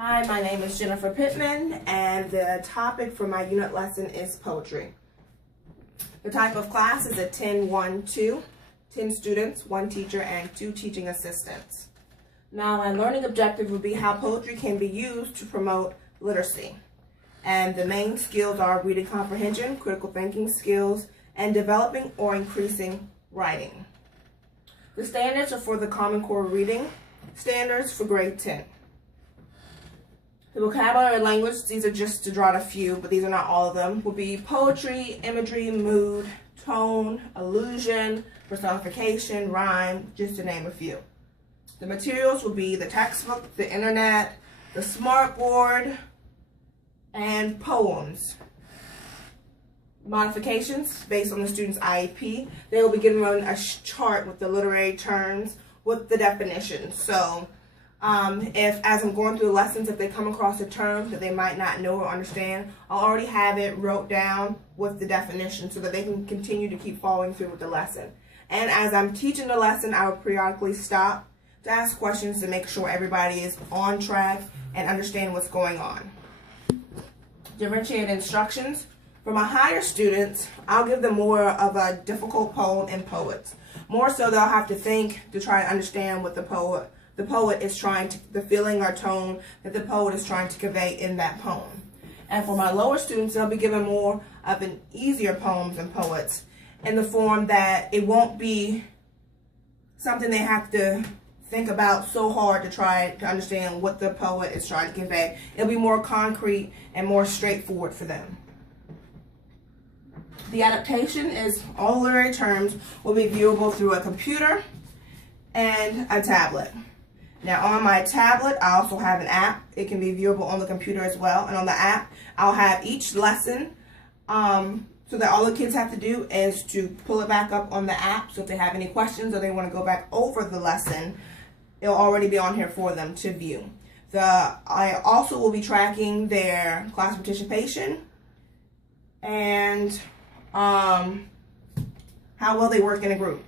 Hi, my name is Jennifer Pittman, and the topic for my unit lesson is poetry. The type of class is a 10-1-2, 10 students, 1 teacher, and 2 teaching assistants. Now, my learning objective would be how poetry can be used to promote literacy. And the main skills are reading comprehension, critical thinking skills, and developing or increasing writing. The standards are for the Common Core reading standards for grade 10. The vocabulary and language, these are just to draw a few, but these are not all of them, will be poetry, imagery, mood, tone, allusion, personification, rhyme, just to name a few. The materials will be the textbook, the internet, the smartboard, and poems. Modifications based on the student's IEP. They will be given a chart with the literary terms with the definitions. So if as I'm going through the lessons, if they come across a term that they might not know or understand, I'll already have it wrote down with the definition so that they can continue to keep following through with the lesson. And as I'm teaching the lesson, I will periodically stop to ask questions to make sure everybody is on track and understand what's going on. Differentiated instructions. For my higher students, I'll give them more of a difficult poem and poets. More so they'll have to think to try to understand what the poet is trying to, the feeling or tone that the poet is trying to convey in that poem. And for my lower students, they'll be given more of an easier poems and poets in the form that it won't be something they have to think about so hard to try to understand what the poet is trying to convey. It'll be more concrete and more straightforward for them. The adaptation is all literary terms will be viewable through a computer and a tablet. Now on my tablet, I also have an app. It can be viewable on the computer as well. And on the app, I'll have each lesson so that all the kids have to do is to pull it back up on the app. So if they have any questions or they want to go back over the lesson, it'll already be on here for them to view. I also will be tracking their class participation and how well they work in a group.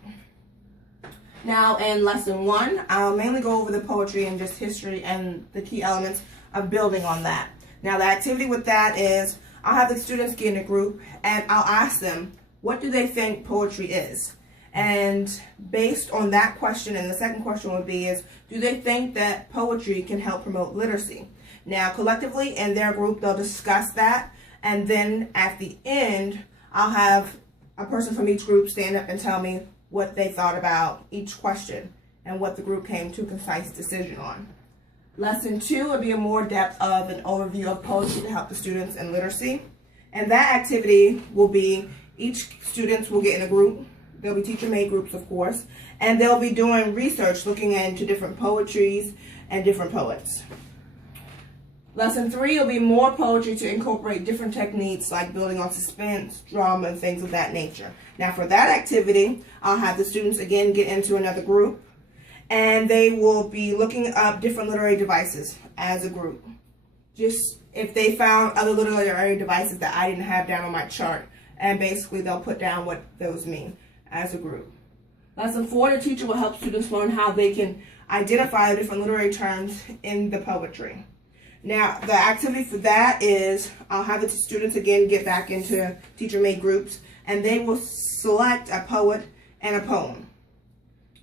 Now in lesson 1, I'll mainly go over the poetry and just history and the key elements of building on that. Now the activity with that is I'll have the students get in a group and I'll ask them, what do they think poetry is? And based on that question, and the second question would be is, do they think that poetry can help promote literacy? Now collectively in their group, they'll discuss that, and then at the end, I'll have a person from each group stand up and tell me what they thought about each question and what the group came to a concise decision on. Lesson 2 would be a more depth of an overview of poetry to help the students in literacy. And that activity will be each students will get in a group. There'll be teacher-made groups, of course, and they'll be doing research looking into different poetries and different poets. Lesson 3 will be more poetry to incorporate different techniques like building on suspense, drama, and things of that nature. Now for that activity, I'll have the students again get into another group, and they will be looking up different literary devices as a group. Just if they found other literary devices that I didn't have down on my chart, and basically they'll put down what those mean as a group. Lesson 4, the teacher will help students learn how they can identify different literary terms in the poetry. Now, the activity for that is I'll have the students again get back into teacher-made groups, and they will select a poet and a poem.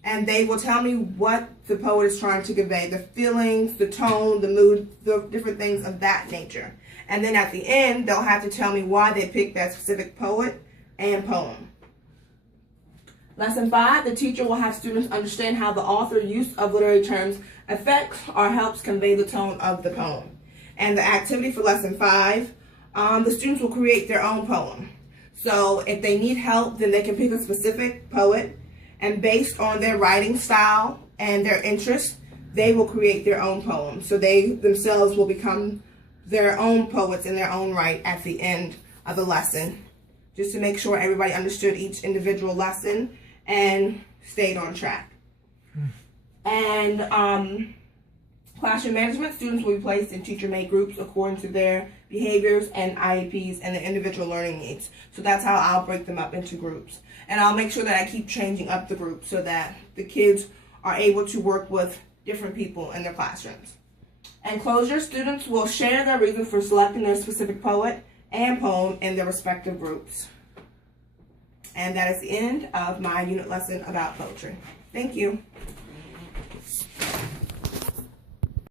And they will tell me what the poet is trying to convey, the feelings, the tone, the mood, the different things of that nature. And then at the end, they'll have to tell me why they picked that specific poet and poem. Lesson 5, the teacher will have students understand how the author's use of literary terms affects or helps convey the tone of the poem. And the activity for lesson 5, the students will create their own poem. So if they need help, then they can pick a specific poet, and based on their writing style and their interests, they will create their own poem. So they themselves will become their own poets in their own right at the end of the lesson, just to make sure everybody understood each individual lesson and stayed on track. And classroom management, students will be placed in teacher-made groups according to their behaviors and IEPs and their individual learning needs. So that's how I'll break them up into groups. And I'll make sure that I keep changing up the group so that the kids are able to work with different people in their classrooms. Enclosure, students will share their reason for selecting their specific poet and poem in their respective groups. And that is the end of my unit lesson about poetry. Thank you.